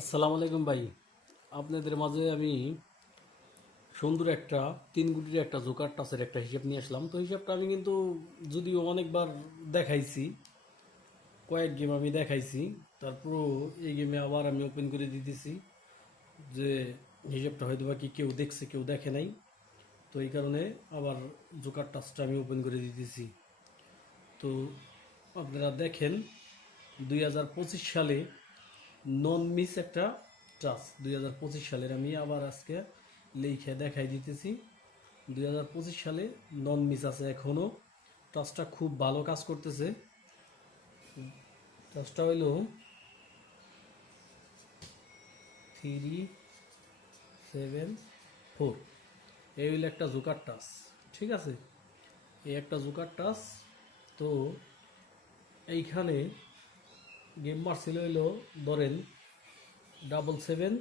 আসসালামু আলাইকুম ভাই। আপনাদের মাঝে আমি সুন্দর একটা 3 গুটির একটা জোকার টাচের একটা হিসাব নিয়ে আসলাম। তো হিসাবটা আমি কিন্তু যদিও অনেকবার দেখাইছি, কয়েক গেম আমি দেখাইছি, তারপরও এই গেমে আবার আমি ওপেন করে দিতেছি যে হিসাবটা হয়তো বা কি কেউ দেখছে কেউ দেখে নাই। তো এই কারণে আবার জোকার টাচটা আমি ওপেন করে দিতেছি। তো আপনারা দেখেন 2025 সালে নন মিস একটা টাচ, 2025 সালের আমি আবার আজকে লিখে দেখাই দিতেছি। 2025 সালে নন মিস আছে এখনো। টাচটা খুব ভালো কাজ করতেছে। টাচটা হইল 374। এই হইল একটা জোকার টাচ। ঠিক আছে, এই একটা জোকার টাচ। তো এইখানে গেম মারছিল হইল ধরেন 777,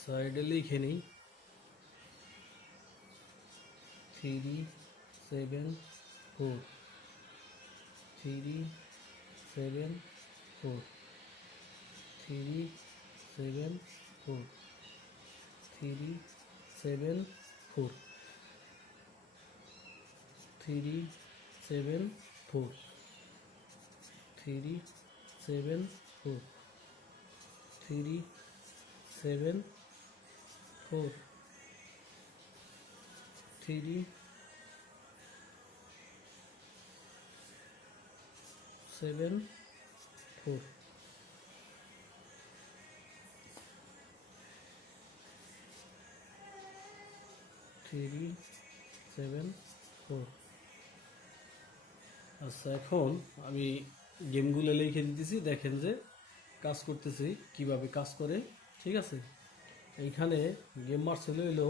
সাইডে লিখে নিই 374, 374, 374, 374, 374, 374, 374, 374, 374। আচ্ছা, এখন আমি গেমগুলো লিখে দিতেছি, দেখেন যে কাজ করতেছি কিভাবে কাজ করে। ঠিক আছে, এইখানে গেম মার্সেল হইলো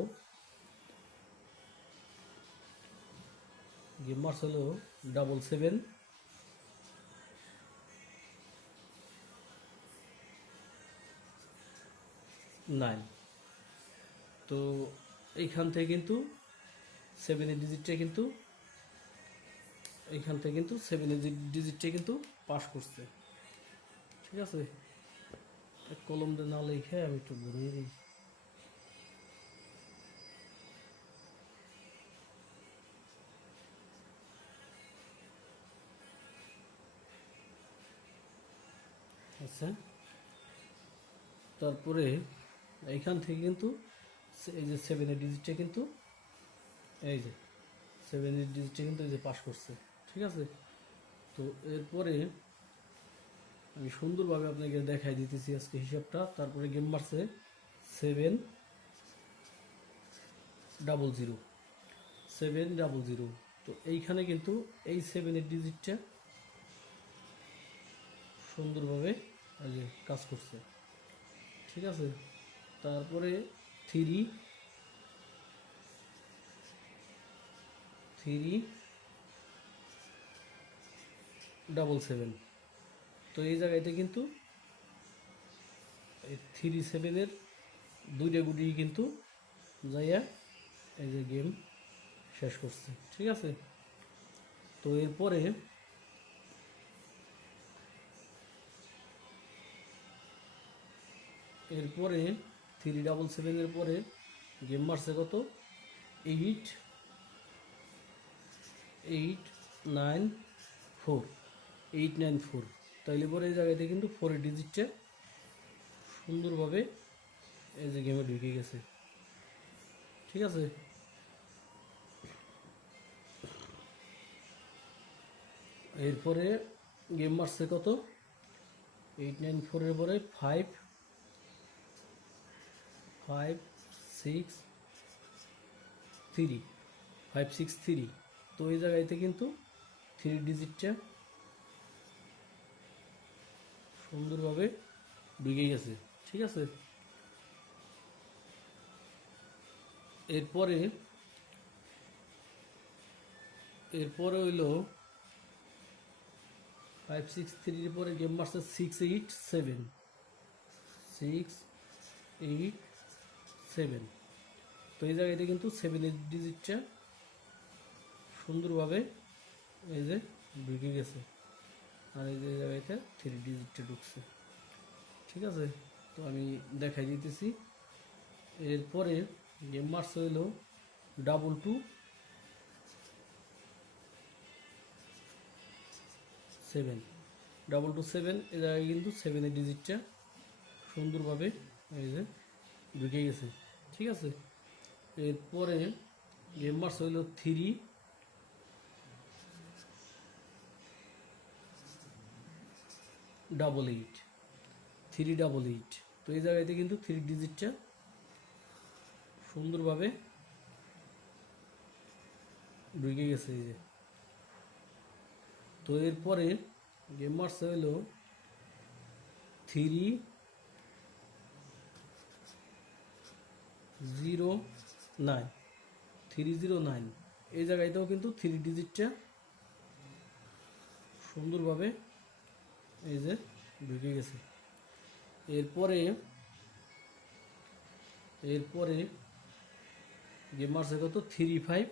ডাবল সেভেন নাইন। তো এইখান থেকে কিন্তু সেভেনের ডিজিটটা কিন্তু এইখান থেকে কিন্তু সেভেনের ডিজিটটা কিন্তু পাস করছে। ঠিক আছে, কলম দিয়ে না লিখে আমি একটু ঘুরিয়ে দিই। আচ্ছা, তারপরে এইখান থেকে কিন্তু এই যে সেভেনের ডিজিটটা কিন্তু এই যে সেভেনের ডিজিটটা কিন্তু এই যে পাস করছে। ঠিক আছে, তো এরপরে আমি সুন্দরভাবে আপনাকে দেখাই দিতেছি আজকে হিসাবটা। তারপরে গেম মারছে 700, 700। তো এইখানে কিন্তু এই সেভেনের ডিজিটটা সুন্দরভাবে এই যে কাজ করছে। ঠিক আছে, তারপরে 377। তো এই জায়গাতে কিন্তু এই 37-এর দুইটা গুটি কিন্তু যাইয়া এই যে গেম শেষ করছে। ঠিক আছে, তো এরপরে 377-এর পরে গেম মারছে কত, 8, 8, 9, 4, 894। তাইলে পরে এই জায়গাতে কিন্তু 4-এর ডিজিটটা সুন্দরভাবে এই যে গেমে ঢুকে গেছে। ঠিক আছে, এরপরে গেম মারছে কত, 894-এর পরে 5, 5, 6, 3, 5, 6, 3। তো এই জায়গাতে কিন্তু 3 ডিজিটটা সুন্দরভাবে ঢুকে গেছে। ঠিক আছে, এরপরে এরপরে হইলো 5, 6, 3-এর পরে গেম মারছে 6, 8, 7, 6, 8, 7। তো এই জায়গাতে কিন্তু 7 ডিজিটটা সুন্দরভাবে এই যে ঢুকে গেছে, আর এই যে জায়গাতে 3 ডিজিটটা ঢুকছে। ঠিক আছে, তো আমি দেখাই দিতেছি। এরপরে গেম মারছে হইলো 227, 227 এ জায়গায় কিন্তু 7 ডিজিটটা সুন্দরভাবে এই যে ঢুকে গেছে। ঠিক আছে, এরপরে গেম মারছে হইলো 388, 388। তো এই জায়গাতে কিন্তু 3 ডিজিটটা সুন্দরভাবে ঢুকে গেছে এই যে। তো এরপরে গেম মারছে হইলো 309, 309। এই জায়গাতেও কিন্তু 3 ডিজিটটা সুন্দরভাবে এই যে ঢুকে গেছে। এরপরে গেম মারছে কত 35,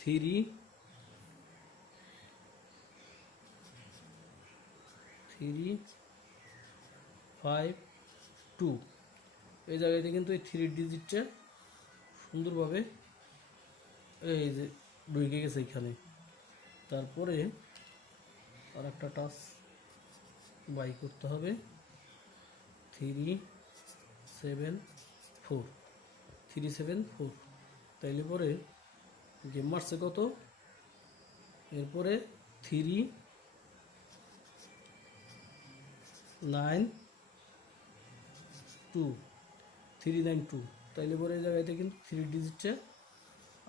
352। এই জায়গাতে কিন্তু এই 3 ডিজিটটা সুন্দরভাবে এই যে ঢুকে গেছে এখানে। তারপরে আর একটা টাচ বাই করতে হবে 374, 374। তাইলে পরে গেম মারছে কত, এরপরে 392, তাইলে পরে এই জায়গাতে কিন্তু 3 ডিজিটটা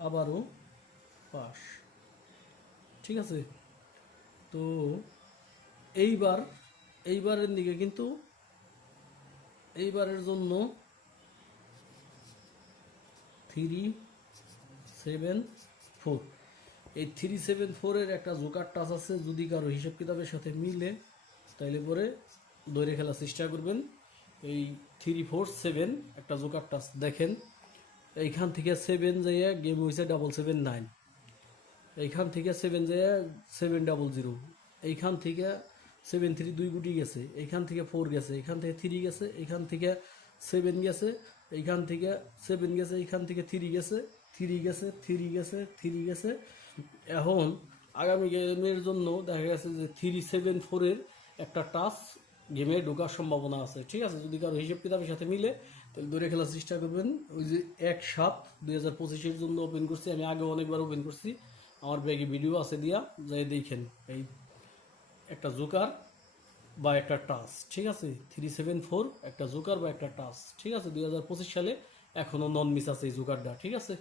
আবারও পাস। ঠিক আছে, তো এইবারের দিকে কিন্তু এইবারের জন্য 374, এই 374-এর একটা জোকার টাচ আছে। যদি কারো হিসাব কিতাবের সাথে মিলে তাইলে পরে ধরে খেলার চেষ্টা করবেন। এই 347 একটা জোকার টাচ দেখেন, এইখান থেকে 7 যাইয়া গেম হয়েছে 779, এইখান থেকে 7 যাইয়া 700, এইখান থেকে 73 দুই গুটি গেছে, এইখান থেকে 4 গেছে, এইখান থেকে 3 গেছে, এইখান থেকে 7 গেছে, এইখান থেকে 7 গেছে, এইখান থেকে 3 গেছে, 3 গেছে, 3 গেছে, 3 গেছে। এখন আগামী গেমের জন্য দেখা গেছে যে 374-এর একটা টাচ গেমে ঢোকার সম্ভাবনা আছে। ঠিক আছে, যদি কারো হিসেব কিতাবের সাথে মিলে তাহলে ধরে খেলার চেষ্টা করবেন। ওই যে 1/7/2025-এর জন্য ওপেন করছি, আমি আগে অনেকবার ওপেন করছি, আমার ব্যাগে ভিডিও আছে দিয়া যাই দেখেন। এই একটা জোকার বা একটা টাচ, ঠিক আছে, 374 একটা জোকার বা একটা টাচ। ঠিক আছে, 2025 সালে এখনো নন মিস আছে এই জোকারটা। ঠিক আছে।